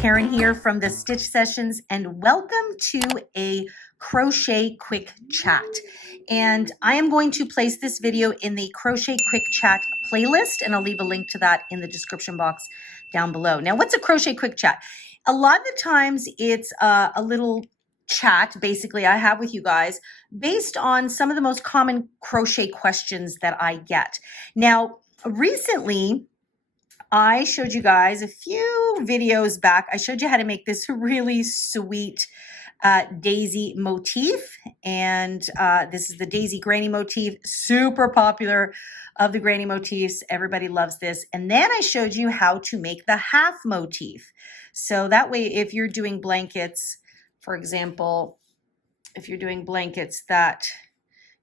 Karen here from the Stitch Sessions, and welcome to a Crochet Quick Chat. And I am going to place this video in the Crochet Quick Chat playlist, and I'll leave a link to that in the description box down below. Now, what's a Crochet Quick Chat? A lot of the times it's a little chat, basically, I have with you guys based on some of the most common crochet questions that I get. Now, recently, I showed you guys a few videos back. I showed you how to make this really sweet daisy motif. And this is the daisy granny motif, super popular of the granny motifs. Everybody loves this. And then I showed you how to make the half motif. So that way, if you're doing blankets, for example, if you're doing blankets that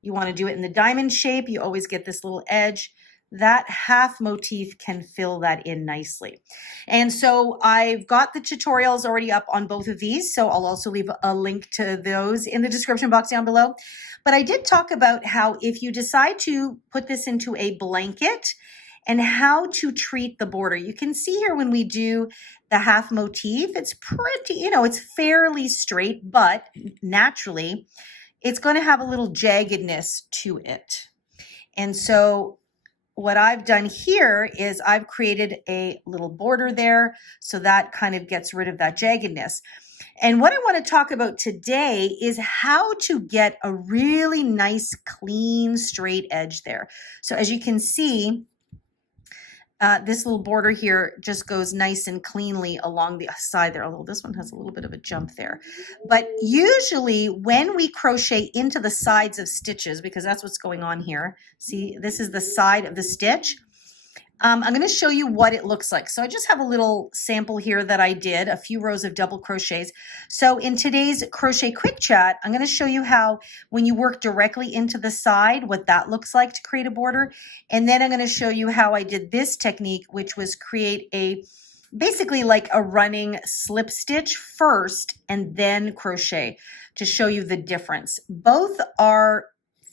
you want to do it in the diamond shape, you always get this little edge. That half motif can fill that in nicely. And so I've got the tutorials already up on both of these, so I'll also leave a link to those in the description box down below. But I did talk about how if you decide to put this into a blanket and how to treat the border. You can see here when we do the half motif, it's pretty, it's fairly straight, but naturally it's going to have a little jaggedness to it. And so what I've done here is I've created a little border there, so that kind of gets rid of that jaggedness. And what I want to talk about today is how to get a really nice, clean, straight edge there. So as you can see, this little border here just goes nice and cleanly along the side there, although this one has a little bit of a jump there. But usually when we crochet into the sides of stitches, because that's what's going on here, see, this is the side of the stitch. I'm going to show you what it looks like. So I just have a little sample here that I did, a few rows of double crochets. So in today's Crochet Quick Chat, I'm going to show you how when you work directly into the side, what that looks like to create a border. And then I'm going to show you how I did this technique, which was create basically like a running slip stitch first and then crochet to show you the difference. Both are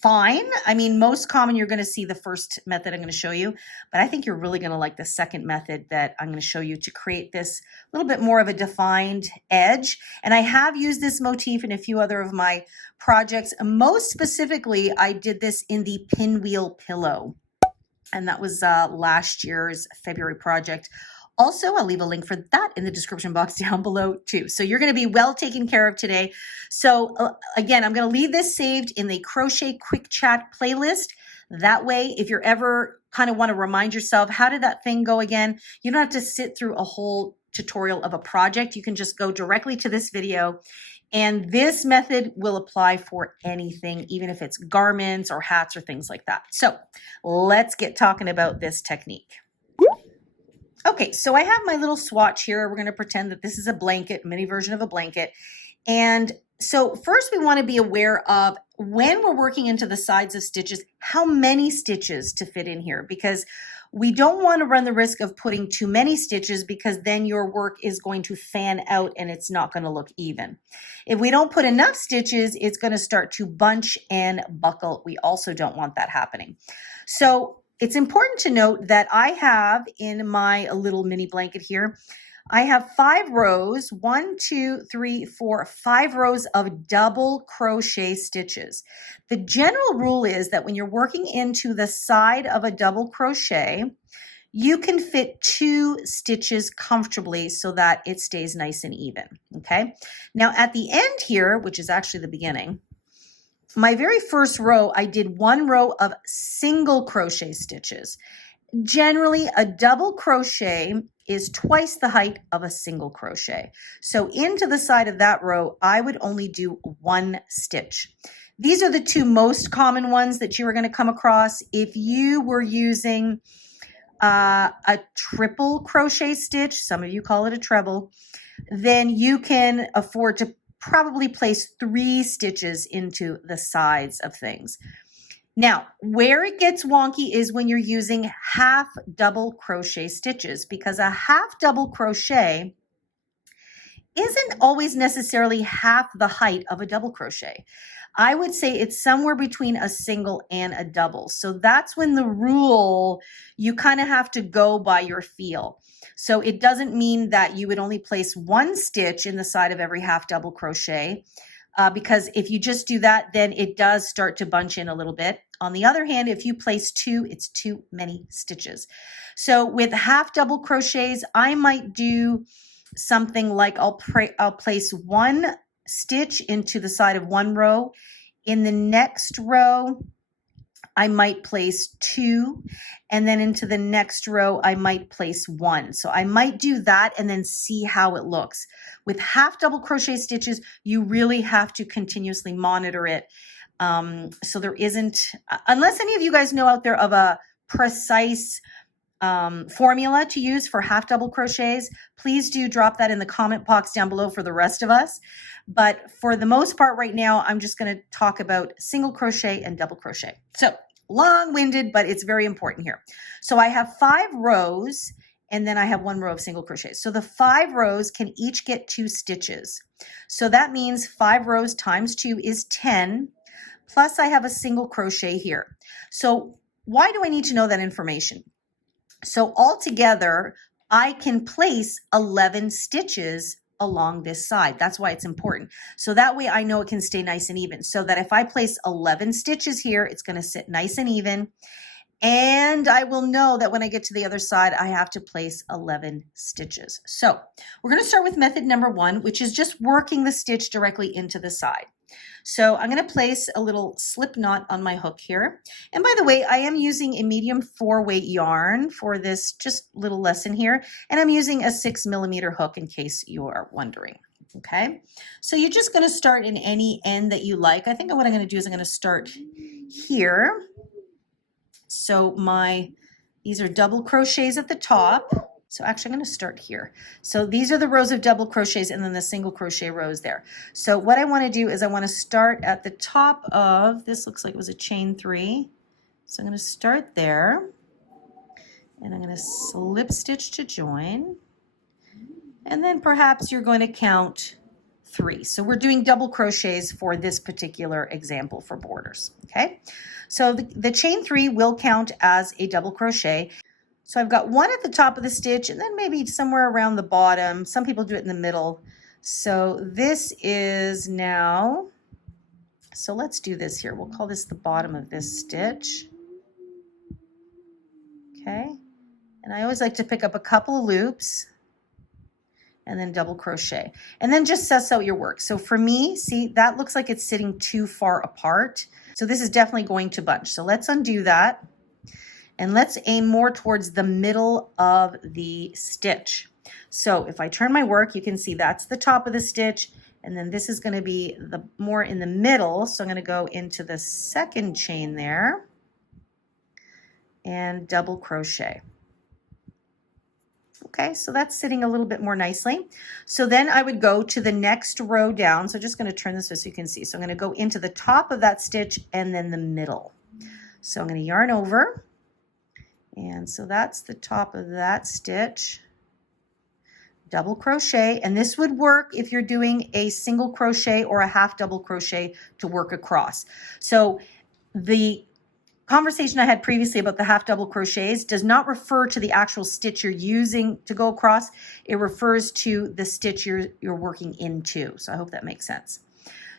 fine. I mean, most common, you're going to see the first method I'm going to show you, but I think you're really going to like the second method that I'm going to show you to create this little bit more of a defined edge. And I have used this motif in a few other of my projects. Most specifically, I did this in the pinwheel pillow, and that was last year's February project. Also, I'll leave a link for that in the description box down below too. So you're going to be well taken care of today. So again, I'm going to leave this saved in the Crochet Quick Chat playlist. That way, if you're ever kind of want to remind yourself, how did that thing go again? You don't have to sit through a whole tutorial of a project. You can just go directly to this video. And this method will apply for anything, even if it's garments or hats or things like that. So let's get talking about this technique. Okay, so I have my little swatch here. We're going to pretend that this is a blanket, mini version of a blanket. And so first we want to be aware of when we're working into the sides of stitches, how many stitches to fit in here, because we don't want to run the risk of putting too many stitches because then your work is going to fan out and it's not going to look even. If we don't put enough stitches, it's going to start to bunch and buckle. We also don't want that happening. So it's important to note that I have in my little mini blanket here, I have 5 rows, 1, 2, 3, 4, 5 rows of double crochet stitches. The general rule is that when you're working into the side of a double crochet, you can fit 2 stitches comfortably so that it stays nice and even, okay? Now at the end here, which is actually the beginning, my very first row, I did 1 row of single crochet stitches. Generally, a double crochet is twice the height of a single crochet. So into the side of that row, I would only do 1 stitch. These are the 2 most common ones that you are going to come across. If you were using a triple crochet stitch, some of you call it a treble, then you can afford to probably place 3 stitches into the sides of things. Now, where it gets wonky is when you're using half double crochet stitches, because a half double crochet isn't always necessarily half the height of a double crochet. I would say it's somewhere between a single and a double. So that's when the rule, you kind of have to go by your feel. So it doesn't mean that you would only place one stitch in the side of every half double crochet, because if you just do that, then it does start to bunch in a little bit. On the other hand, if you place two, it's too many stitches. So with half double crochets, I might do something like I'll place one stitch into the side of one row. In the next row, I might place two, and then into the next row, I might place one. So I might do that and then see how it looks. With half double crochet stitches, you really have to continuously monitor it. So there isn't, unless any of you guys know out there of a precise formula to use for half double crochets, please do drop that in the comment box down below for the rest of us. But for the most part right now, I'm just going to talk about single crochet and double crochet. So long-winded, but it's very important here. So I have 5 rows, and then I have 1 row of single crochet. So the 5 rows can each get 2 stitches. So that means 5 rows times 2 is 10, plus I have a single crochet here. So why do I need to know that information? So altogether, I can place 11 stitches along this side. That's why it's important. So that way I know it can stay nice and even. So that if I place 11 stitches here, it's going to sit nice and even. And I will know that when I get to the other side, I have to place 11 stitches. So we're going to start with method number 1, which is just working the stitch directly into the side. So I'm going to place a little slip knot on my hook here. And by the way, I am using a medium 4-weight yarn for this just little lesson here. And I'm using a 6mm hook in case you are wondering. Okay, so you're just going to start in any end that you like. I think what I'm going to do is I'm going to start here. So these are double crochets at the top. So actually I'm going to start here. So these are the rows of double crochets and then the single crochet rows there. So what I want to do is I want to start at the top of, this looks like it was a chain 3. So I'm going to start there and I'm going to slip stitch to join. And then perhaps you're going to count 3. So we're doing double crochets for this particular example for borders. Okay. So the chain 3 will count as a double crochet. So I've got 1 at the top of the stitch and then maybe somewhere around the bottom. Some people do it in the middle. So this is now, so let's do this here. We'll call this the bottom of this stitch. Okay. And I always like to pick up a couple of loops and then double crochet. And then just suss out your work. So for me, see, that looks like it's sitting too far apart. So this is definitely going to bunch. So let's undo that. And let's aim more towards the middle of the stitch. So if I turn my work, you can see that's the top of the stitch. And then this is going to be the more in the middle. So I'm going to go into the second chain there and double crochet. Okay, so that's sitting a little bit more nicely. So then I would go to the next row down. So I'm just going to turn this so you can see. So I'm going to go into the top of that stitch and then the middle. So I'm going to yarn over. And so that's the top of that stitch, double crochet, and this would work if you're doing a single crochet or a half double crochet to work across. So the conversation I had previously about the half double crochets does not refer to the actual stitch you're using to go across. It refers to the stitch you're working into. So I hope that makes sense.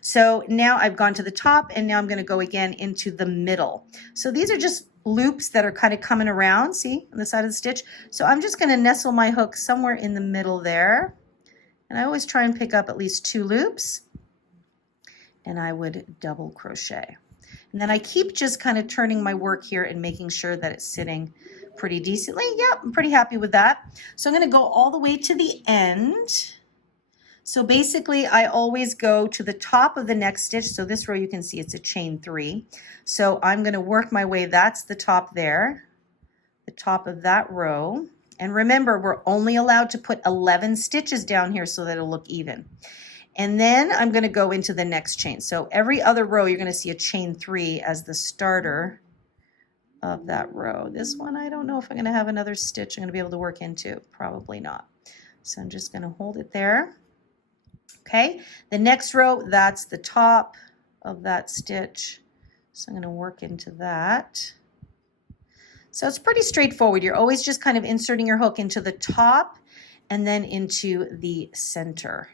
So now I've gone to the top and now I'm going to go again into the middle. So these are just loops that are kind of coming around, see, on the side of the stitch. So I'm just going to nestle my hook somewhere in the middle there. And I always try and pick up at least 2 loops. And I would double crochet. And then I keep just kind of turning my work here and making sure that it's sitting pretty decently. Yep, I'm pretty happy with that. So I'm going to go all the way to the end. So basically I always go to the top of the next stitch. So this row you can see it's a chain 3. So I'm going to work my way, that's the top there, the top of that row. And remember, we're only allowed to put 11 stitches down here so that it'll look even. And then I'm going to go into the next chain. So every other row you're going to see a chain 3 as the starter of that row. This one, I don't know if I'm going to have another stitch I'm going to be able to work into. Probably not. So I'm just going to hold it there. Okay, the next row, that's the top of that stitch. So I'm going to work into that. So it's pretty straightforward. You're always just kind of inserting your hook into the top and then into the center.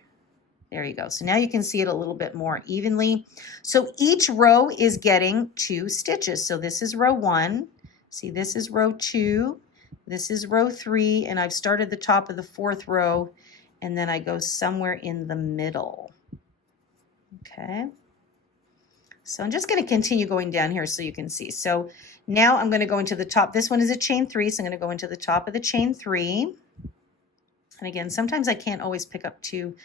There you go. So now you can see it a little bit more evenly. So each row is getting 2 stitches. So this is row 1. See, this is row 2. This is row 3. And I've started the top of the 4th row. And then I go somewhere in the middle. Okay. So I'm just going to continue going down here so you can see. So now I'm going to go into the top. This one is a chain 3. So I'm going to go into the top of the chain 3. And again, sometimes I can't always pick up 2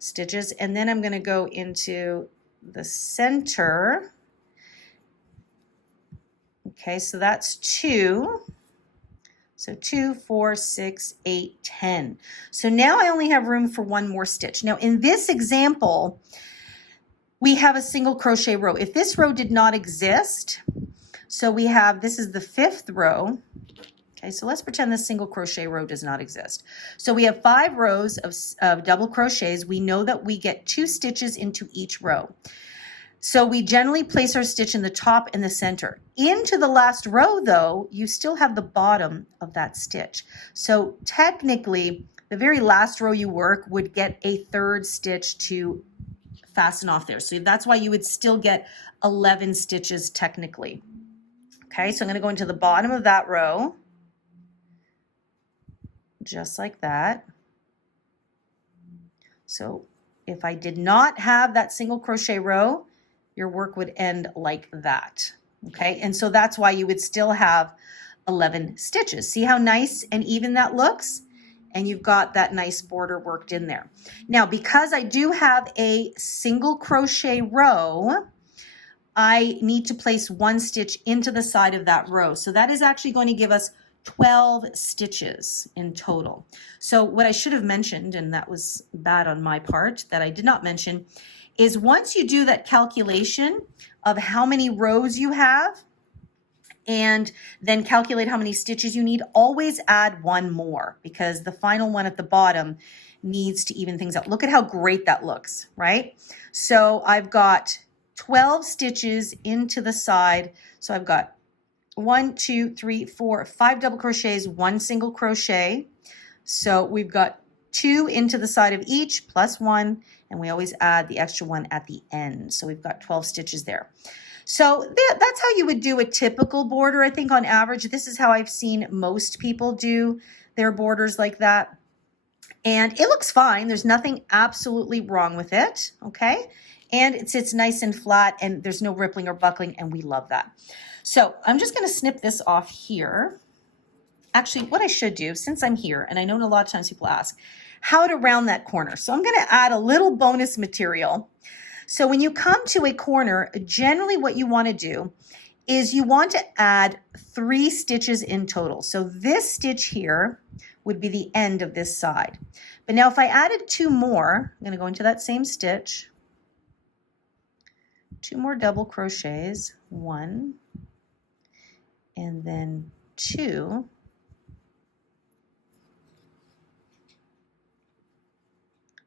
stitches, and then I'm going to go into the center. Okay, so that's 2. So 2, 4, 6, 8, 10. So now I only have room for 1 more stitch. Now in this example, we have a single crochet row. If this row did not exist, so we have, this is the 5th row. Okay, so let's pretend this single crochet row does not exist. So we have 5 rows of double crochets. We know that we get 2 stitches into each row. So we generally place our stitch in the top and the center. Into the last row though, you still have the bottom of that stitch. So technically, the very last row you work would get a 3rd stitch to fasten off there. So that's why you would still get 11 stitches technically. Okay, so I'm going to go into the bottom of that row. Just like that. So if I did not have that single crochet row, your work would end like that. Okay, and so that's why you would still have 11 stitches. See how nice and even that looks? And you've got that nice border worked in there. Now, because I do have a single crochet row, I need to place 1 stitch into the side of that row. So that is actually going to give us 12 stitches in total. So what I should have mentioned, and that was bad on my part that I did not mention, is once you do that calculation of how many rows you have and then calculate how many stitches you need, always add 1 more because the final one at the bottom needs to even things out. Look at how great that looks, right? So I've got 12 stitches into the side. So I've got 1, 2, 3, 4, 5 double crochets, 1 single crochet. So we've got 2 into the side of each plus 1, and we always add the extra 1 at the end. So we've got 12 stitches there. So that's how you would do a typical border. I think on average, this is how I've seen most people do their borders like that. And it looks fine. There's nothing absolutely wrong with it, okay? And it sits nice and flat, and there's no rippling or buckling, and we love that. So I'm just going to snip this off here. Actually, what I should do, since I'm here, and I know a lot of times people ask, how to round that corner. So I'm going to add a little bonus material. So when you come to a corner, generally what you want to do is you want to add 3 stitches in total. So this stitch here would be the end of this side. But now if I added 2 more, I'm going to go into that same stitch, 2 more double crochets, 1, and then 2.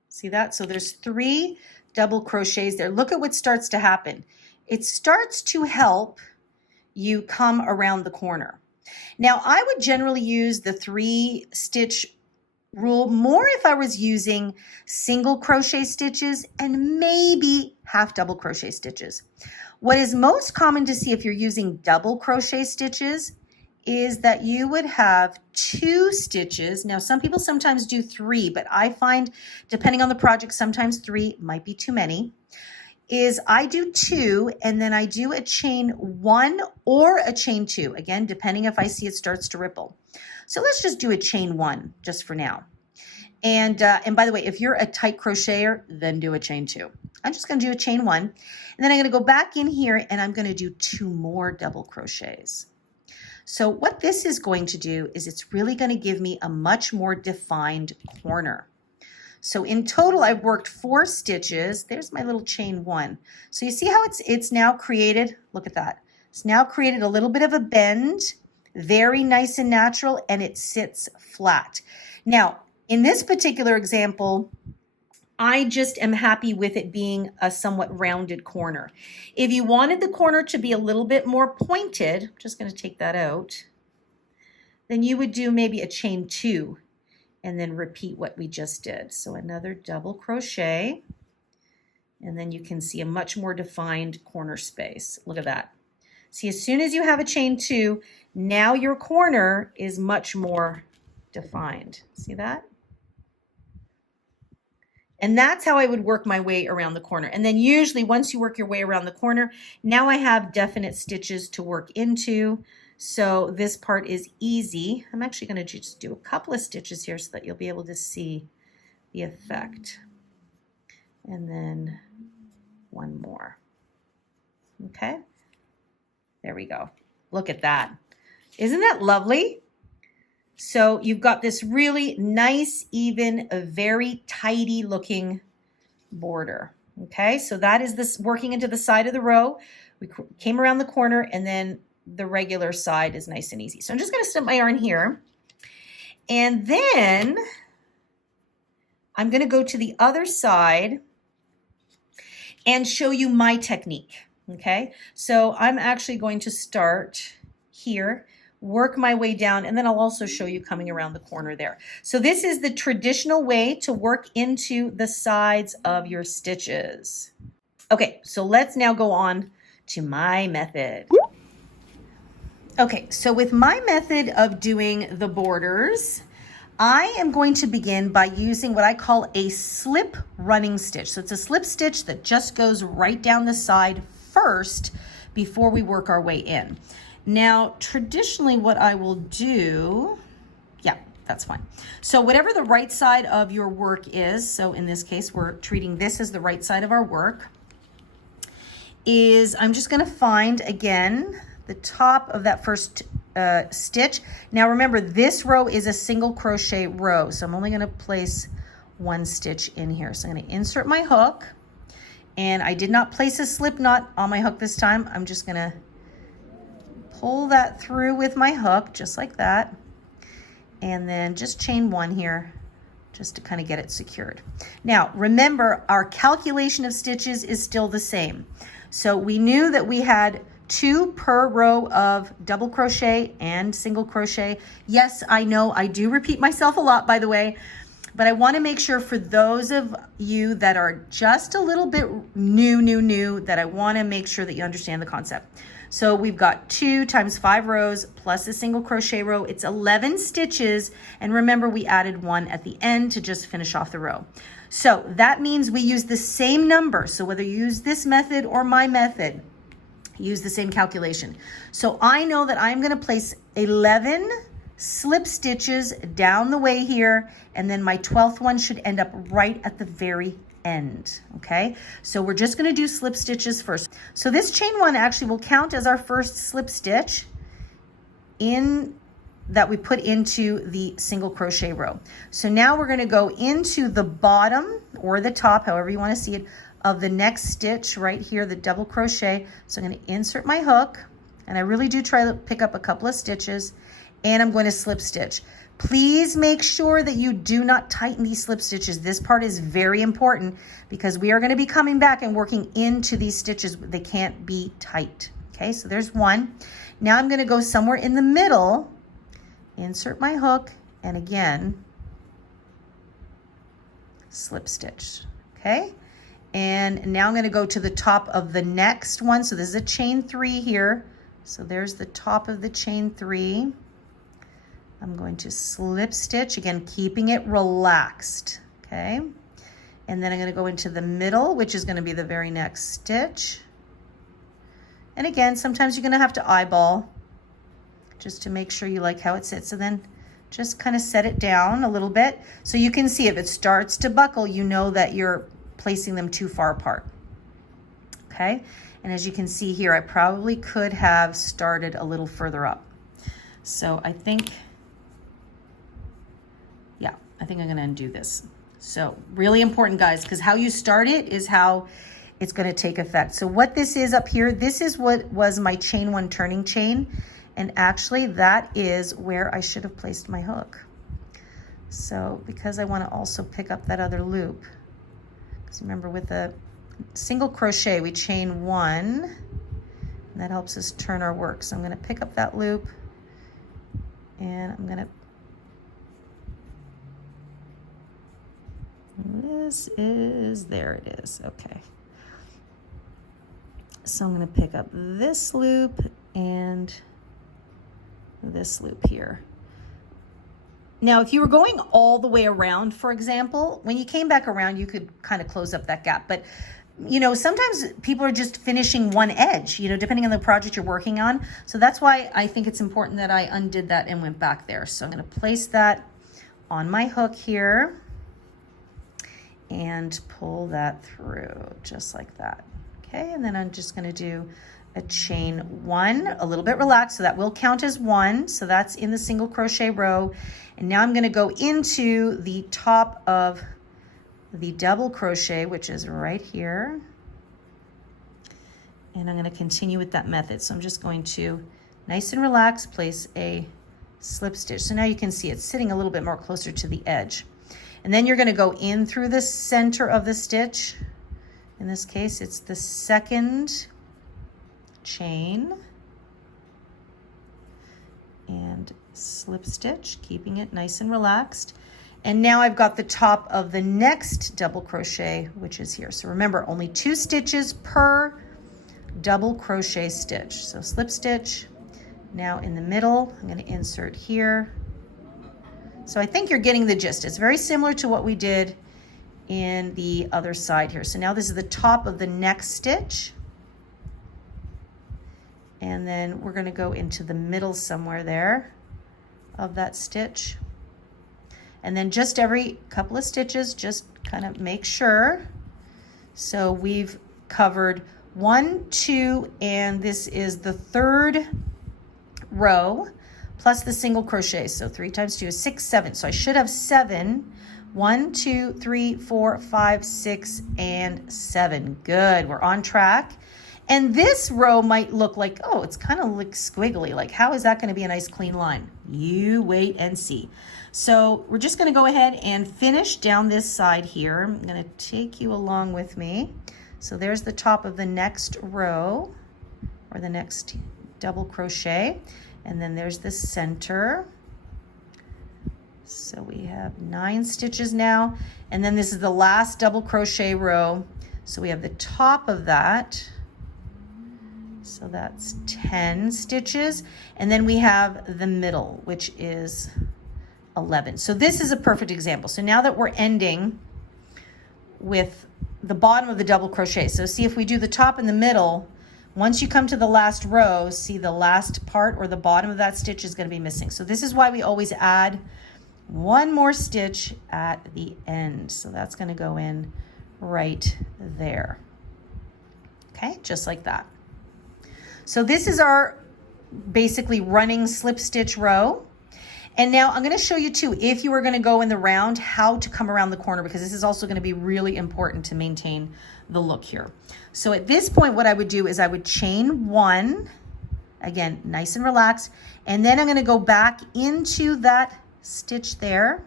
See that? So there's 3 double crochets there. Look at what starts to happen. It starts to help you come around the corner. Now, I would generally use the 3 stitch rule more if I was using single crochet stitches and maybe half double crochet stitches. What is most common to see if you're using double crochet stitches is that you would have 2 stitches. Now, some people sometimes do 3, but I find, depending on the project, sometimes 3 might be too many, is I do 2, and then I do a chain 1 or a chain 2, again, depending if I see it starts to ripple. So let's just do a chain 1 just for now. And by the way, if you're a tight crocheter, then do a chain 2. I'm just going to do a chain 1, and then I'm going to go back in here, and I'm going to do 2 more double crochets. So what this is going to do is it's really going to give me a much more defined corner. So in total, I've worked 4 stitches. There's my little chain 1. So you see how it's now created? Look at that. It's now created a little bit of a bend, very nice and natural, and it sits flat. Now, in this particular example, I just am happy with it being a somewhat rounded corner. If you wanted the corner to be a little bit more pointed, I'm just going to take that out. then you would do maybe a chain 2 and then repeat what we just did. So another double crochet, and then you can see a much more defined corner space. Look at that. See, as soon as you have a chain 2, now your corner is much more defined. See that? And that's how I would work my way around the corner. And then usually once you work your way around the corner, now I have definite stitches to work into. So this part is easy. I'm actually going to just do a couple of stitches here so that you'll be able to see the effect. And then one more. Okay, there we go. Look at that. Isn't that lovely? So you've got this really nice, even, a very tidy looking border. Okay, so that is this working into the side of the row. We came around the corner, and then the regular side is nice and easy. So I'm just going to snip my yarn here. And then I'm going to go to the other side and show you my technique. Okay, so I'm actually going to start here, work my way down, and then I'll also show you coming around the corner there. So this is the traditional way to work into the sides of your stitches. Okay, so let's now go on to my method. Okay, so with my method of doing the borders, I am going to begin by using what I call a slip running stitch. So it's a slip stitch that just goes right down the side first before we work our way in. Now, traditionally what I will do, yeah, that's fine. So whatever the right side of your work is, so in this case, we're treating this as the right side of our work, is I'm just gonna find, again, the top of that first stitch. Now remember, this row is a single crochet row, so I'm only gonna place one stitch in here. So I'm gonna insert my hook, and I did not place a slip knot on my hook this time. I'm just gonna pull that through with my hook, just like that, and then just chain 1 here, just to kind of get it secured. Now, remember, our calculation of stitches is still the same. So we knew that we had 2 per row of double crochet and single crochet. Yes, I know I do repeat myself a lot, by the way, but I want to make sure for those of you that are just a little bit new, that I want to make sure that you understand the concept. So we've got 2 times 5 rows plus a single crochet row. It's 11 stitches. And remember, we added 1 at the end to just finish off the row. So that means we use the same number. So whether you use this method or my method, use the same calculation. So I know that I'm going to place 11 slip stitches down the way here, and then my 12th one should end up right at the very end. Okay, so we're just going to do slip stitches first. So this chain 1 actually will count as our first slip stitch in that we put into the single crochet row. So now we're going to go into the bottom or the top, however you want to see it, of the next stitch right here, the double crochet. So I'm going to insert my hook, and I really do try to pick up a couple of stitches, and I'm going to slip stitch. Please make sure that you do not tighten these slip stitches. This part is very important because we are going to be coming back and working into these stitches. They can't be tight. Okay, so there's 1. Now I'm going to go somewhere in the middle, insert my hook, and again, slip stitch. Okay, and now I'm going to go to the top of the next one. So this is a chain 3 here. So there's the top of the chain 3. I'm going to slip stitch, again, keeping it relaxed, okay? And then I'm going to go into the middle, which is going to be the very next stitch. And again, sometimes you're going to have to eyeball just to make sure you like how it sits. So then just kind of set it down a little bit. So you can see if it starts to buckle, you know that you're placing them too far apart, okay? And as you can see here, I probably could have started a little further up. So I think I'm going to undo this. So really important, guys, because how you start it is how it's going to take effect. So what this is up here, this is what was my chain 1 turning chain. And actually that is where I should have placed my hook. So because I want to also pick up that other loop, because remember with the single crochet, we chain 1, and that helps us turn our work. So I'm going to pick up that loop And I'm gonna, there it is, okay. So I'm gonna pick up this loop and this loop here. Now, if you were going all the way around, for example, when you came back around, you could kind of close up that gap. But, you know, sometimes people are just finishing one edge, you know, depending on the project you're working on. So that's why I think it's important that I undid that and went back there. So I'm going to place that on my hook here and pull that through just like that. Okay, and then I'm just going to do a chain one, a little bit relaxed, so that will count as one. So that's in the single crochet row. And now I'm going to go into the top of the double crochet, which is right here. And I'm going to continue with that method. So I'm just going to, nice and relaxed, place a slip stitch. So now you can see it's sitting a little bit more closer to the edge. And then you're going to go in through the center of the stitch. In this case, it's the second chain and slip stitch, keeping it nice and relaxed. And now I've got the top of the next double crochet, which is here. So remember, only 2 stitches per double crochet stitch. So slip stitch. Now in the middle, I'm going to insert here. So I think you're getting the gist. It's very similar to what we did in the other side here. So now this is the top of the next stitch. And then we're going to go into the middle somewhere there of that stitch. And then just every couple of stitches, just kind of make sure. So we've covered 1, 2, and this is the 3rd row plus the single crochet. So 3 times 2 is 6, 7. So I should have 7. 1, 2, 3, 4, 5, 6, and 7. Good, we're on track. And this row might look like, oh, it's kind of like squiggly. Like, how is that going to be a nice clean line? You wait and see. So we're just going to go ahead and finish down this side here. I'm going to take you along with me. So there's the top of the next row, or the next double crochet. And then there's the center. So we have 9 stitches now. And then this is the last double crochet row. So we have the top of that. So that's 10 stitches. And then we have the middle, which is 11. So this is a perfect example. So now that we're ending with the bottom of the double crochet. So see, if we do the top and the middle, once you come to the last row, see the last part or the bottom of that stitch is going to be missing. So this is why we always add 1 more stitch at the end. So that's going to go in right there. Okay, just like that. So this is our basically running slip stitch row. And now I'm going to show you too, if you are going to go in the round, how to come around the corner, because this is also going to be really important to maintain the look here. So at this point, what I would do is I would chain 1, again, nice and relaxed. And then I'm going to go back into that stitch there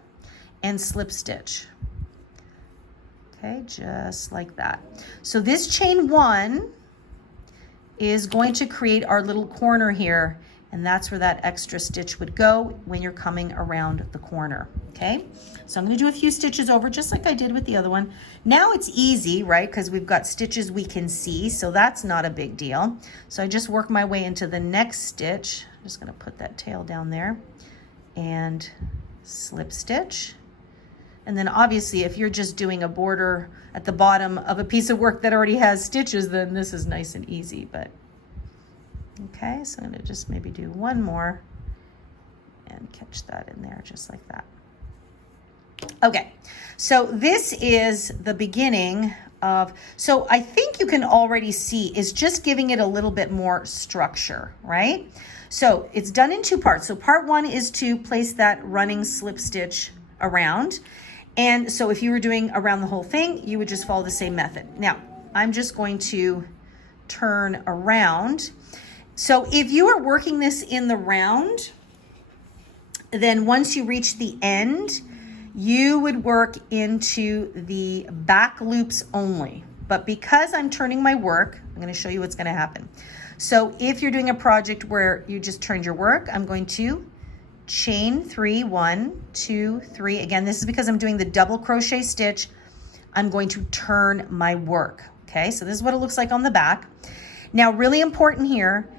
and slip stitch. Okay, just like that. So this chain 1 is going to create our little corner here, and that's where that extra stitch would go when you're coming around the corner. Okay, so I'm going to do a few stitches over just like I did with the other one. Now it's easy, right, because we've got stitches we can see, so that's not a big deal. So I just work my way into the next stitch. I'm just going to put that tail down there and slip stitch. And then obviously if you're just doing a border at the bottom of a piece of work that already has stitches, then this is nice and easy. But okay, so I'm going to just maybe do 1 more and catch that in there just like that. Okay, so this is the beginning of, so I think you can already see is just giving it a little bit more structure, right? So it's done in 2 parts. So part 1 is to place that running slip stitch around. And so if you were doing around the whole thing, you would just follow the same method. Now, I'm just going to turn around. So if you are working this in the round, then once you reach the end, you would work into the back loops only. But because I'm turning my work, I'm going to show you what's going to happen. So if you're doing a project where you just turned your work, I'm going to chain 3, 1, 2, 3. Again, this is because I'm doing the double crochet stitch. I'm going to turn my work. Okay, so this is what it looks like on the back. Now, really important here,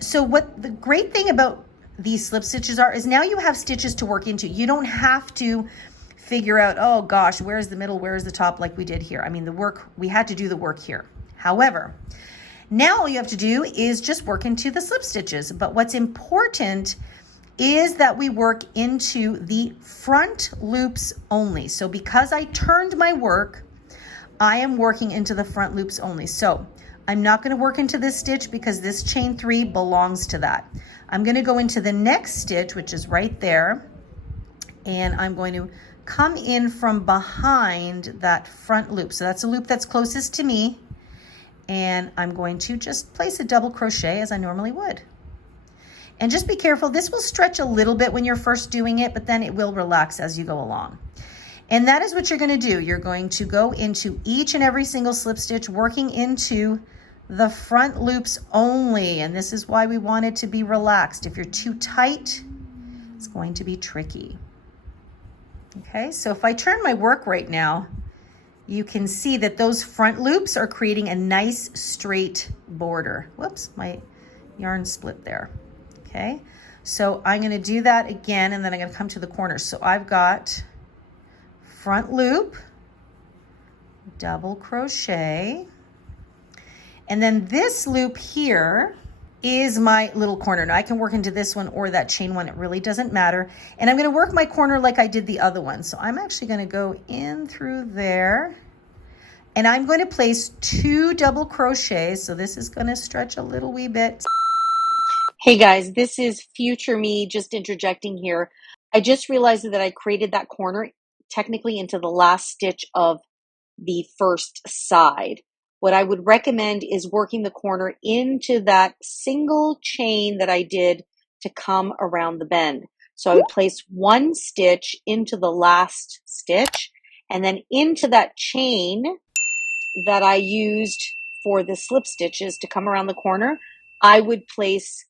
so what the great thing about these slip stitches is now you have stitches to work into. You don't have to figure out, oh gosh, where's the middle, where's the top, like we did here. I mean, we had to do the work here. However, now all you have to do is just work into the slip stitches. But what's important is that we work into the front loops only. So because I turned my work, I am working into the front loops only. So I'm not going to work into this stitch because this chain 3 belongs to that. I'm going to go into the next stitch, which is right there, and I'm going to come in from behind that front loop. So that's a loop that's closest to me, and I'm going to just place a double crochet as I normally would. And just be careful, this will stretch a little bit when you're first doing it, but then it will relax as you go along. And that is what you're going to do. You're going to go into each and every single slip stitch, working into the front loops only. And this is why we want it to be relaxed. If you're too tight, it's going to be tricky. Okay, so if I turn my work right now, you can see that those front loops are creating a nice straight border. Whoops, my yarn split there. Okay, so I'm going to do that again, and then I'm going to come to the corner. So I've got front loop, double crochet, and then this loop here is my little corner. Now I can work into this one or that chain one, it really doesn't matter. And I'm going to work my corner like I did the other one. So I'm actually going to go in through there, and I'm going to place 2 double crochets. So this is going to stretch a little wee bit. Hey guys, this is future me just interjecting here. I just realized that I created that corner technically into the last stitch of the first side. What I would recommend is working the corner into that single chain that I did to come around the bend. So I would place 1 stitch into the last stitch, and then into that chain that I used for the slip stitches to come around the corner, I would place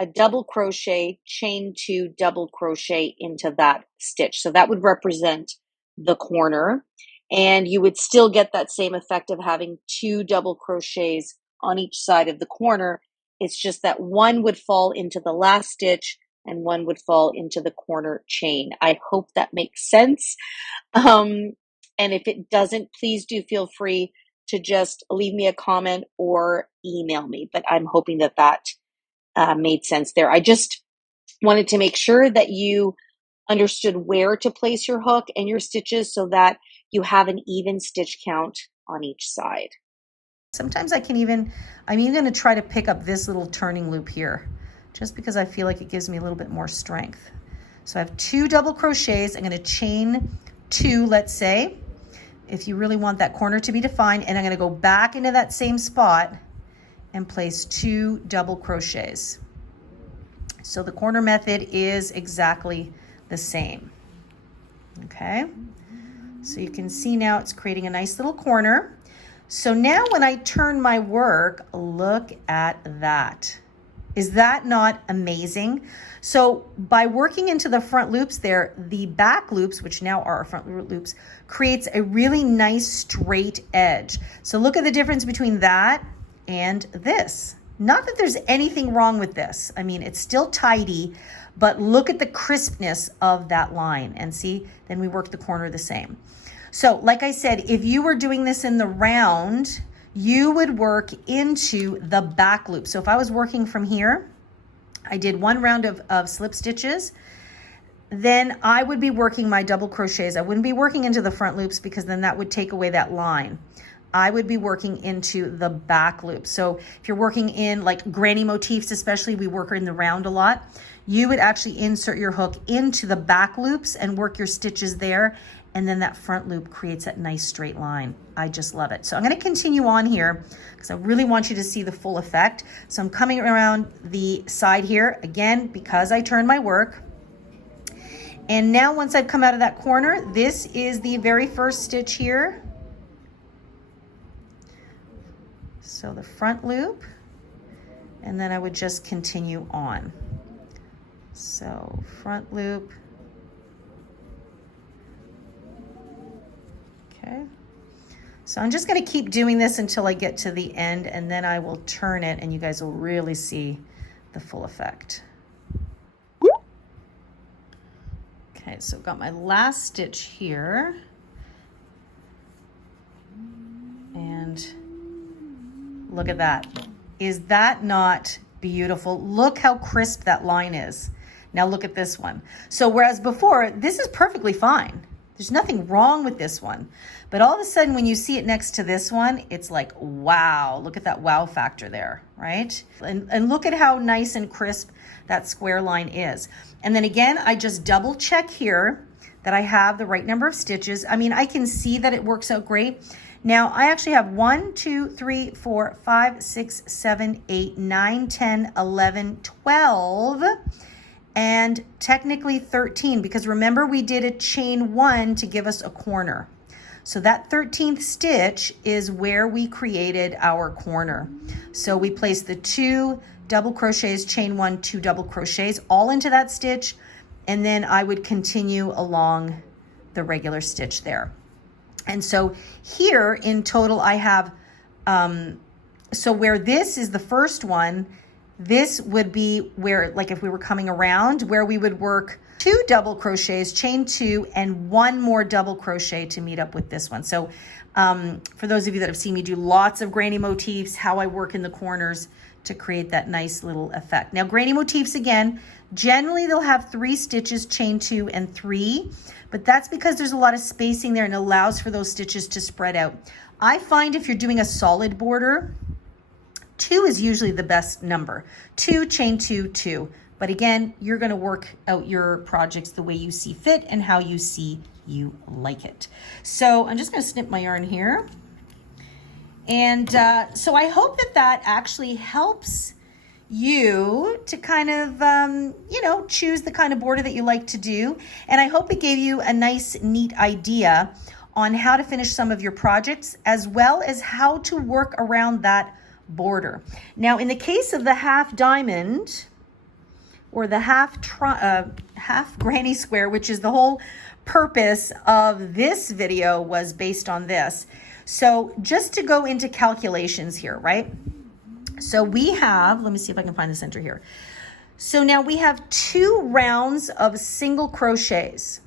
a double crochet, chain 2, double crochet into that stitch. So that would represent the corner, and you would still get that same effect of having 2 double crochets on each side of the corner. It's just that one would fall into the last stitch and one would fall into the corner chain. I hope that makes sense. And if it doesn't, please do feel free to just leave me a comment or email me. But I'm hoping that that made sense there. I just wanted to make sure that you understood where to place your hook and your stitches so that you have an even stitch count on each side. Sometimes I'm even going to try to pick up this little turning loop here, just because I feel like it gives me a little bit more strength. So I have 2 double crochets. I'm going to chain 2, let's say, if you really want that corner to be defined, and I'm going to go back into that same spot and place 2 double crochets. So the corner method is exactly the same. Okay, so you can see now it's creating a nice little corner. So now when I turn my work, look at that. Is that not amazing? So by working into the front loops there, the back loops, which now are our front loops, creates a really nice straight edge. So look at the difference between that and this. Not that there's anything wrong with this. I mean, it's still tidy, but look at the crispness of that line, and see, then we work the corner the same. So like I said, if you were doing this in the round, you would work into the back loop. So if I was working from here, I did 1 round of slip stitches, then I would be working my double crochets. I wouldn't be working into the front loops because then that would take away that line. I would be working into the back loop. So if you're working in like granny motifs, especially, we work in the round a lot, you would actually insert your hook into the back loops and work your stitches there. And then that front loop creates that nice straight line. I just love it. So I'm going to continue on here because I really want you to see the full effect. So I'm coming around the side here again because I turned my work. And now once I've come out of that corner, this is the very first stitch here. So the front loop, and then I would just continue on. So front loop. Okay. So I'm just going to keep doing this until I get to the end, and then I will turn it and you guys will really see the full effect. Okay, so I've got my last stitch here. And look at that. Is that not beautiful? Look how crisp that line is. Now look at this one. So whereas before, this is perfectly fine. There's nothing wrong with this one. But all of a sudden, when you see it next to this one, it's like, wow, look at that wow factor there, right? And look at how nice and crisp that square line is. And then again, I just double check here that I have the right number of stitches. I mean, I can see that it works out great. Now, I actually have 1, 2, 3, 4, 5, 6, 7, 8, 9, 10, 11, 12, and technically 13, because remember we did a chain 1 to give us a corner. So that 13th stitch is where we created our corner. So we placed the 2 double crochets, chain 1, 2 double crochets, all into that stitch, and then I would continue along the regular stitch there. And so here in total I have, so where this is the first one, this would be where, like if we were coming around, where we would work 2 double crochets, chain 2, and 1 more double crochet to meet up with this one. So for those of you that have seen me do lots of granny motifs, how I work in the corners to create that nice little effect. Now granny motifs, again, generally they'll have 3 stitches, chain 2 and 3, but that's because there's a lot of spacing there and it allows for those stitches to spread out. I find if you're doing a solid border, 2 is usually the best number. 2, chain 2, 2. But again, you're going to work out your projects the way you see fit and how you see you like it. So I'm just going to snip my yarn here. And so I hope that that actually helps you to kind of, you know, choose the kind of border that you like to do. And I hope it gave you a nice, neat idea on how to finish some of your projects, as well as how to work around that border. Now, in the case of the half diamond, or the half granny square, which is the whole purpose of this video, was based on this. So just to go into calculations here, right? So we have, let me see if I can find the center here. So now we have 2 rounds of single crochets.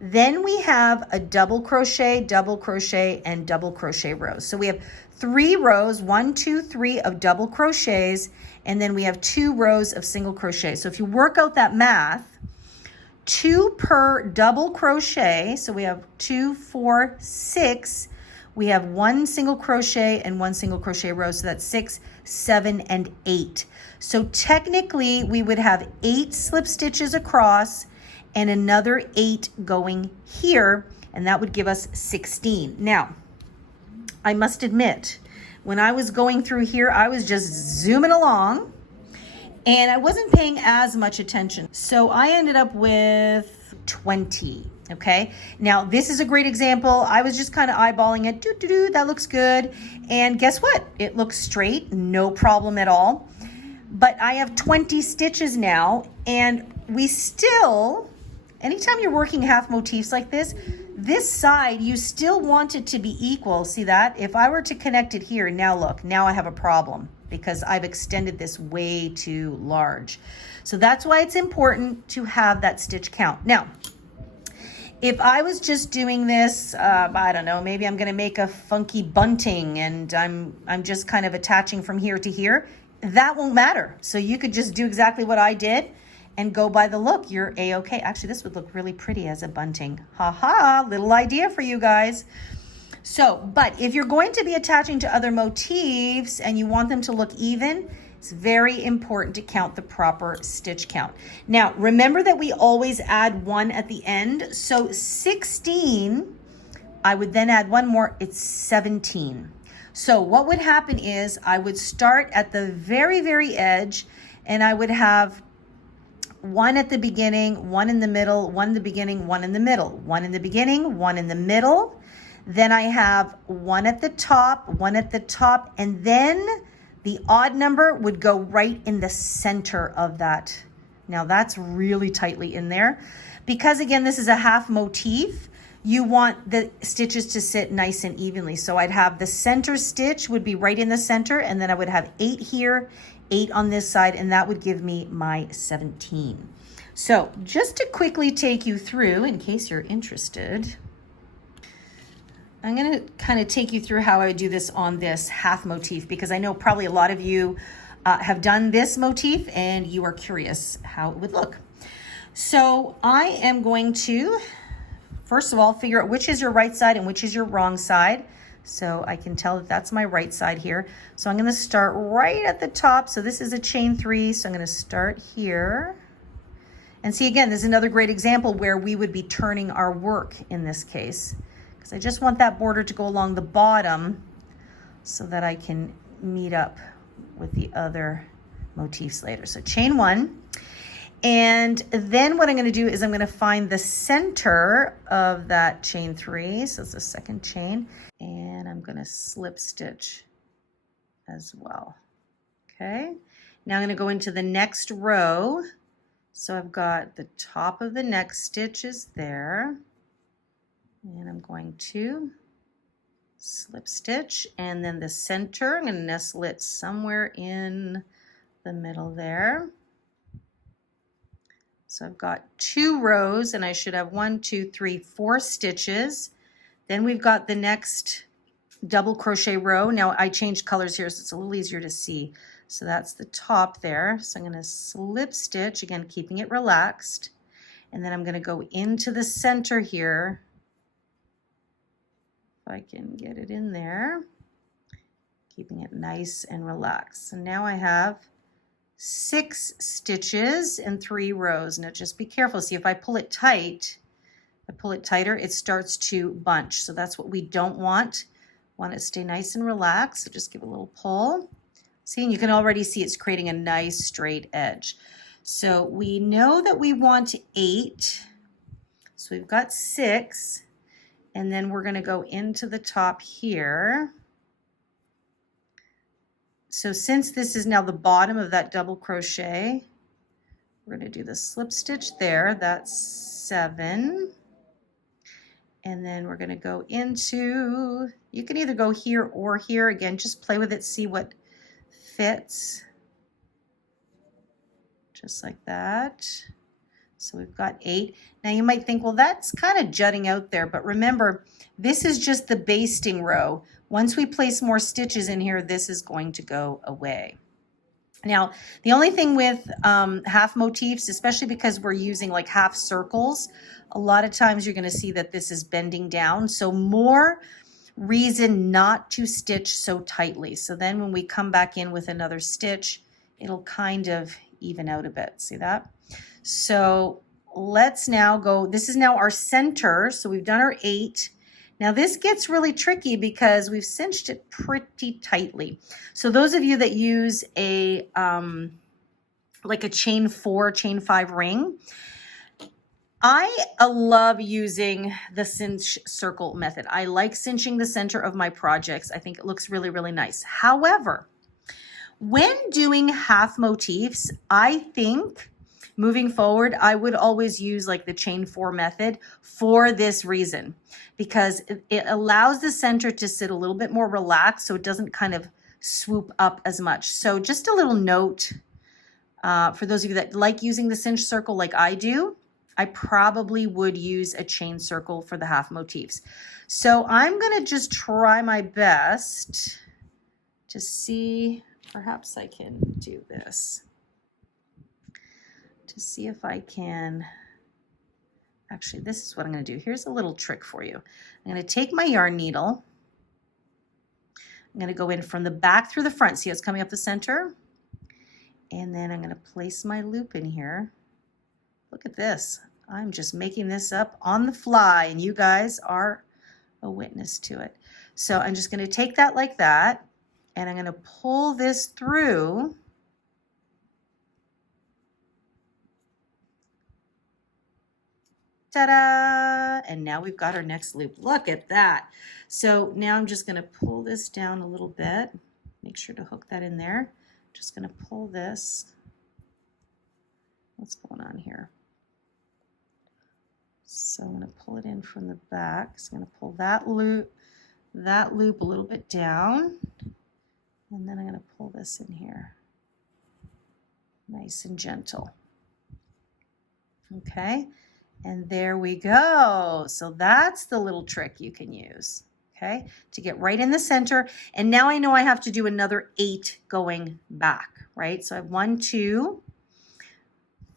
Then we have a double crochet, and double crochet rows. So we have 3 rows, 1, 2, 3 of double crochets, and then we have 2 rows of single crochet. So if you work out that math, 2 per double crochet, so we have 2, 4, 6, we have 1 single crochet and 1 single crochet row, so that's 6, 7, and 8. So technically we would have 8 slip stitches across and another 8 going here, and that would give us 16. Now, I must admit, when I was going through here, I was just zooming along and I wasn't paying as much attention. So I ended up with 20, okay? Now, this is a great example. I was just kind of eyeballing it. That looks good. And guess what? It looks straight, no problem at all. But I have 20 stitches now, and we still, anytime you're working half motifs like this side, you still want it to be equal. See that? If I were to connect it here, now look, now I have a problem because I've extended this way too large. So that's why it's important to have that stitch count. Now, if I was just doing this, I don't know, maybe I'm going to make a funky bunting and I'm just kind of attaching from here to here, that won't matter. So you could just do exactly what I did and go by the look. You're a-okay. Actually, this would look really pretty as a bunting. Ha-ha, little idea for you guys. So, but if you're going to be attaching to other motifs and you want them to look even, it's very important to count the proper stitch count. Now, remember that we always add 1 at the end. So 16, I would then add 1 more, it's 17. So what would happen is I would start at the very, very edge and I would have 1 at the beginning, 1 in the middle, 1 in the beginning, 1 in the middle, 1 in the beginning, 1 in the middle. Then I have 1 at the top, 1 at the top, and then the odd number would go right in the center of that Now that's really tightly in there. Because again, this is a half motif, you want the stitches to sit nice and evenly. So I'd have the center stitch would be right in the center, and then I would have 8 here, 8 on this side, and that would give me my 17. So just to quickly take you through, in case you're interested, I'm gonna kind of take you through how I would do this on this half motif, because I know probably a lot of you have done this motif and you are curious how it would look. So I am going to, first of all, figure out which is your right side and which is your wrong side. So I can tell that that's my right side here. So I'm gonna start right at the top. So this is a chain 3, so I'm gonna start here. And see, again, this is another great example where we would be turning our work in this case, because I just want that border to go along the bottom so that I can meet up with the other motifs later. So chain 1. And then what I'm going to do is I'm going to find the center of that chain 3. So it's the second chain. And I'm going to slip stitch as well. Okay. Now I'm going to go into the next row. So I've got the top of the next stitch is there. And I'm going to slip stitch. And then the center, I'm going to nestle it somewhere in the middle there. So I've got 2 rows and I should have 1, 2, 3, 4 stitches. Then we've got the next double crochet row. Now I changed colors here so it's a little easier to see. So that's the top there. So I'm going to slip stitch, again, keeping it relaxed. And then I'm going to go into the center here. If I can get it in there, keeping it nice and relaxed. So now I have 6 stitches and 3 rows. Now just be careful. See, if I pull it tight, I pull it tighter, it starts to bunch. So that's what we don't want. Want it to stay nice and relaxed. So just give it a little pull. See, and you can already see it's creating a nice straight edge. So we know that we want 8. So we've got 6. And then we're going to go into the top here. So since this is now the bottom of that double crochet, we're going to do the slip stitch there. That's 7. And then we're going to go into, you can either go here or here. Again, just play with it, see what fits. Just like that. So we've got 8. Now you might think, well, that's kind of jutting out there, but remember, this is just the basting row. Once we place more stitches in here, this is going to go away. Now, the only thing with half motifs, especially because we're using like half circles, a lot of times you're going to see that this is bending down. So more reason not to stitch so tightly. So then when we come back in with another stitch, it'll kind of even out a bit. See that? So let's now go, this is now our center. So we've done our 8. Now this gets really tricky because we've cinched it pretty tightly. So those of you that use a like a chain 4, chain 5 ring, I love using the cinch circle method. I like cinching the center of my projects. I think it looks really, really nice. However, when doing half motifs, I think moving forward, I would always use like the chain 4 method for this reason, because it allows the center to sit a little bit more relaxed so it doesn't kind of swoop up as much. So just a little note for those of you that like using the cinch circle like I do, I probably would use a chain circle for the half motifs. So I'm going to just try my best to see, perhaps I can do this. To see if I can, actually this is what I'm going to do. Here's a little trick for you. I'm going to take my yarn needle. I'm going to go in from the back through the front. See how it's coming up the center? And then I'm going to place my loop in here. Look at this. I'm just making this up on the fly and you guys are a witness to it. So I'm just going to take that like that and I'm going to pull this through. Ta-da! And now we've got our next loop. Look at that. So now I'm just going to pull this down a little bit. Make sure to hook that in there. Just going to pull this What's going on here? So I'm going to pull it in from the back. So I'm going to pull that loop a little bit down. And then I'm going to pull this in here. Nice and gentle. Okay. And there we go. So that's the little trick you can use. Okay, to get right in the center. And now I know I have to do another 8 going back, right? So I have 1, 2,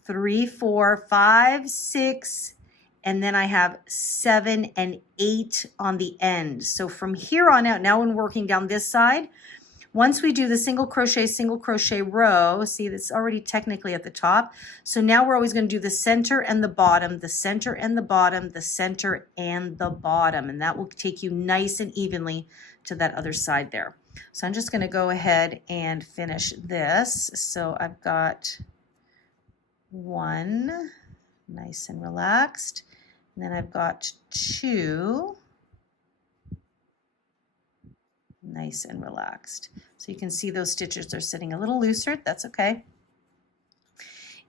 3, 4, 5, 6, and then I have 7 and 8 on the end. So from here on out, now when working down this side, once we do the single crochet row, see that's already technically at the top. So now we're always going to do the center and the bottom, the center and the bottom, the center and the bottom. And that will take you nice and evenly to that other side there. So I'm just going to go ahead and finish this. So I've got 1, nice and relaxed. And then I've got 2. Nice and relaxed. So you can see those stitches are sitting a little looser. That's okay.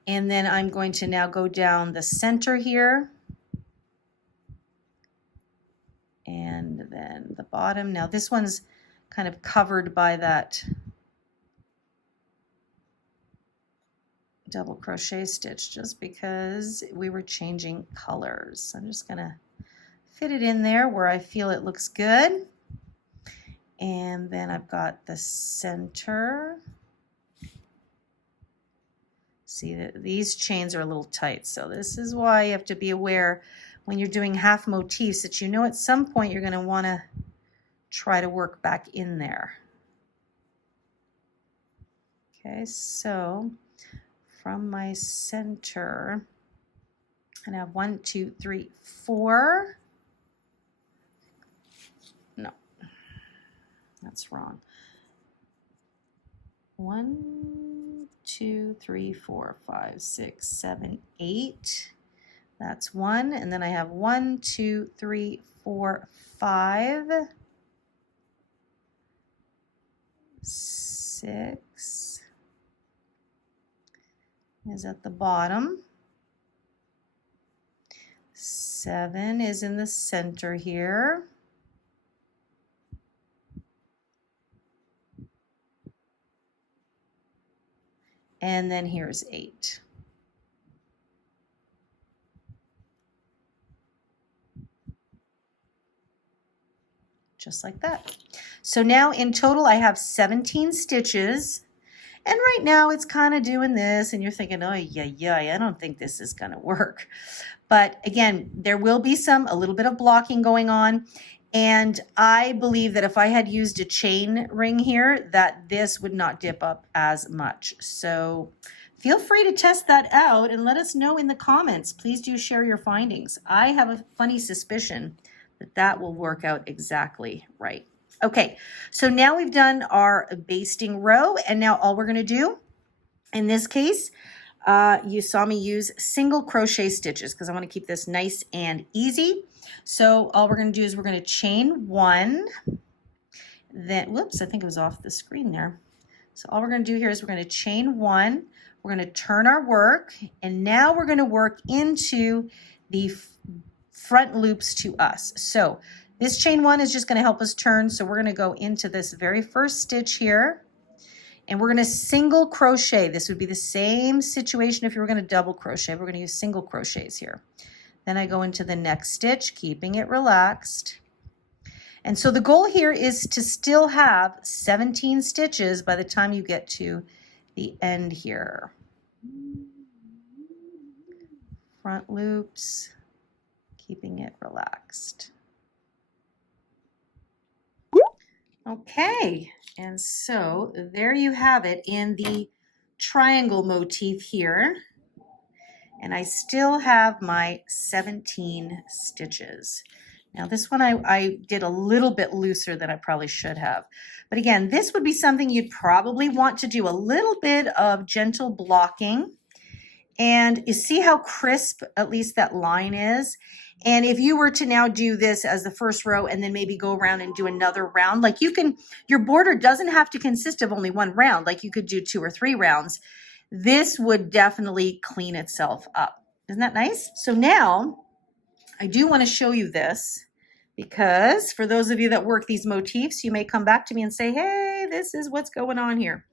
And then I'm going to now go down the center here. And then the bottom. Now this one's kind of covered by that double crochet stitch just because we were changing colors. So I'm just going to fit it in there where I feel it looks good. And then I've got the center. See that these chains are a little tight. So this is why you have to be aware when you're doing half motifs that you know at some point you're going to want to try to work back in there. Okay, so from my center, and I have 1, 2, 3, 4. No. That's wrong. 1, 2, 3, 4, 5, 6, 7, 8. That's 1. And then I have 1, 2, 3, 4, 5, 6 is at the bottom. 7 is in the center here. And then here's 8. Just like that. So now in total I have 17 stitches. And right now it's kind of doing this and you're thinking, oh yeah, I don't think this is going to work. But again, there will be a little bit of blocking going on. And I believe that if I had used a chain ring here, that this would not dip up as much. So feel free to test that out and let us know in the comments. Please do share your findings. I have a funny suspicion that that will work out exactly right. Okay, so now we've done our basting row, and now all we're going to do, in this case, you saw me use single crochet stitches because I want to keep this nice and easy. So all we're going to do is we're going to chain 1, then, whoops, I think it was off the screen there. So all we're going to do here is we're going to chain 1, we're going to turn our work, and now we're going to work into the front loops to us. So this chain 1 is just going to help us turn. So we're going to go into this very first stitch here, and we're going to single crochet. This would be the same situation if you were going to double crochet. We're going to use single crochets here. Then I go into the next stitch, keeping it relaxed. And so the goal here is to still have 17 stitches by the time you get to the end here. Front loops, keeping it relaxed. Okay, and so there you have it in the triangle motif here. And I still have my 17 stitches. Now this one I did a little bit looser than I probably should have. But again, this would be something you'd probably want to do a little bit of gentle blocking. And you see how crisp at least that line is? And if you were to now do this as the first row and then maybe go around and do another round, like you can, your border doesn't have to consist of only one round, like you could do 2 or 3 rounds. this would definitely clean itself up. Isn't that nice? So now I do want to show you this, because for those of you that work these motifs, you may come back to me and say, hey, this is what's going on here.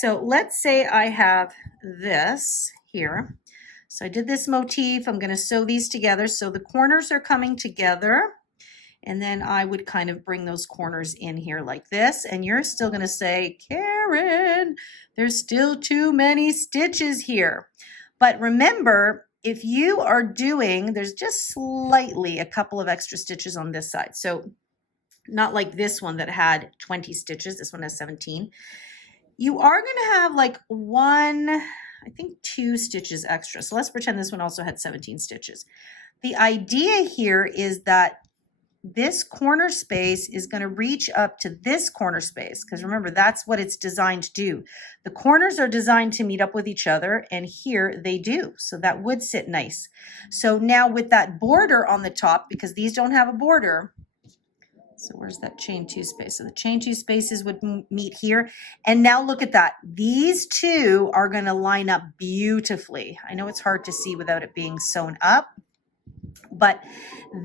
So let's say I have this here. So I did this motif. I'm going to sew these together. So the corners are coming together. And then I would kind of bring those corners in here like this. And you're still going to say, Karen, there's still too many stitches here. But remember, if you are doing, there's just slightly a couple of extra stitches on this side. So not like this one that had 20 stitches. This one has 17. You are going to have like one, I think 2 stitches extra. So let's pretend this one also had 17 stitches. The idea here is that this corner space is going to reach up to this corner space, because remember, that's what it's designed to do. The corners are designed to meet up with each other, and here they do. So that would sit nice. So now with that border on the top, because these don't have a border, so where's that chain 2 space? So the chain 2 spaces would meet here. And now look at that. These two are going to line up beautifully. I know it's hard to see without it being sewn up, but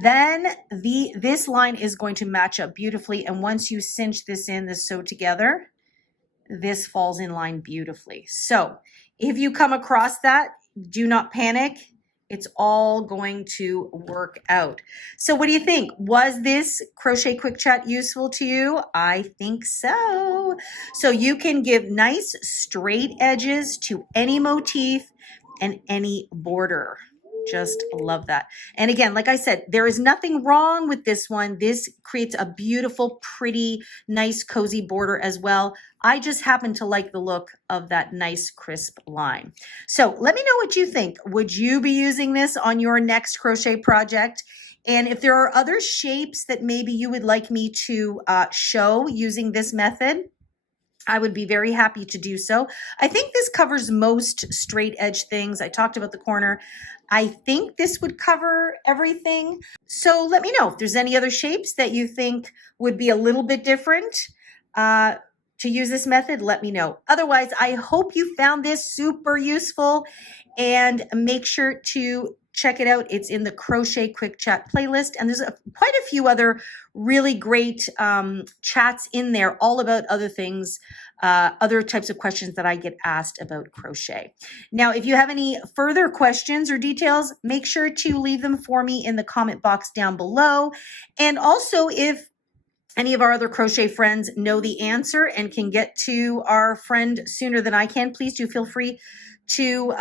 then this line is going to match up beautifully. And once you cinch this in, this sew together, this falls in line beautifully. So if you come across that, do not panic. It's all going to work out. So what do you think? Was this Crochet Quick Chat useful to you? I think so. So you can give nice straight edges to any motif and any border. Just love that. And again, like I said, there is nothing wrong with this one. This creates a beautiful, pretty, nice, cozy border as well. I just happen to like the look of that nice, crisp line. So let me know what you think. Would you be using this on your next crochet project? And if there are other shapes that maybe you would like me to show using this method, I would be very happy to do so. I think this covers most straight edge things. I talked about the corner. I think this would cover everything. So let me know if there's any other shapes that you think would be a little bit different to use this method. Let me know. Otherwise, I hope you found this super useful, and make sure to check it out. It's in the Crochet Quick Chat playlist, and there's quite a few other really great chats in there, all about other things, other types of questions that I get asked about crochet. Now, if you have any further questions or details, make sure to leave them for me in the comment box down below. And also, if any of our other crochet friends know the answer and can get to our friend sooner than I can, please do feel free to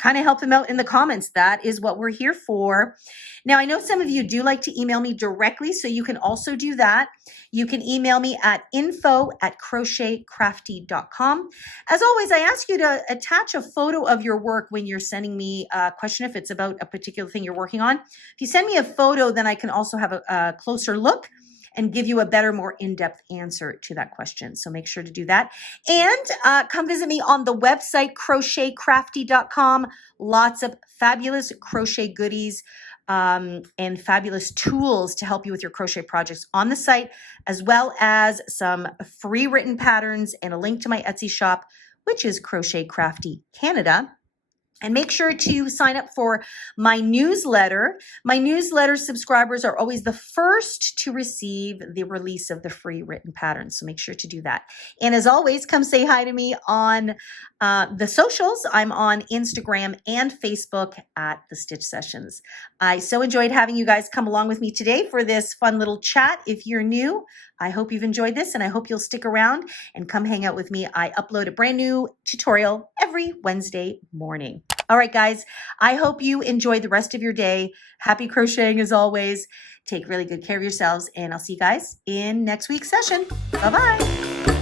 kind of help them out in the comments. That is what we're here for. Now, I know some of you do like to email me directly, so you can also do that. You can email me at info@crochetcrafty.com. As always, I ask you to attach a photo of your work when you're sending me a question, if it's about a particular thing you're working on. If you send me a photo, then I can also have a closer look and give you a better, more in-depth answer to that question. So make sure to do that. And come visit me on the website, crochetcrafty.com. Lots of fabulous crochet goodies and fabulous tools to help you with your crochet projects on the site, as well as some free written patterns and a link to my Etsy shop, which is Crochet Crafty Canada. And make sure to sign up for my newsletter. My newsletter subscribers are always the first to receive the release of the free written patterns. So make sure to do that. And as always, come say hi to me on the socials. I'm on Instagram and Facebook at The Stitch Sessions. I so enjoyed having you guys come along with me today for this fun little chat. If you're new, I hope you've enjoyed this, and I hope you'll stick around and come hang out with me. I upload a brand new tutorial every Wednesday morning. All right, guys, I hope you enjoy the rest of your day. Happy crocheting as always. Take really good care of yourselves, and I'll see you guys in next week's session. Bye-bye.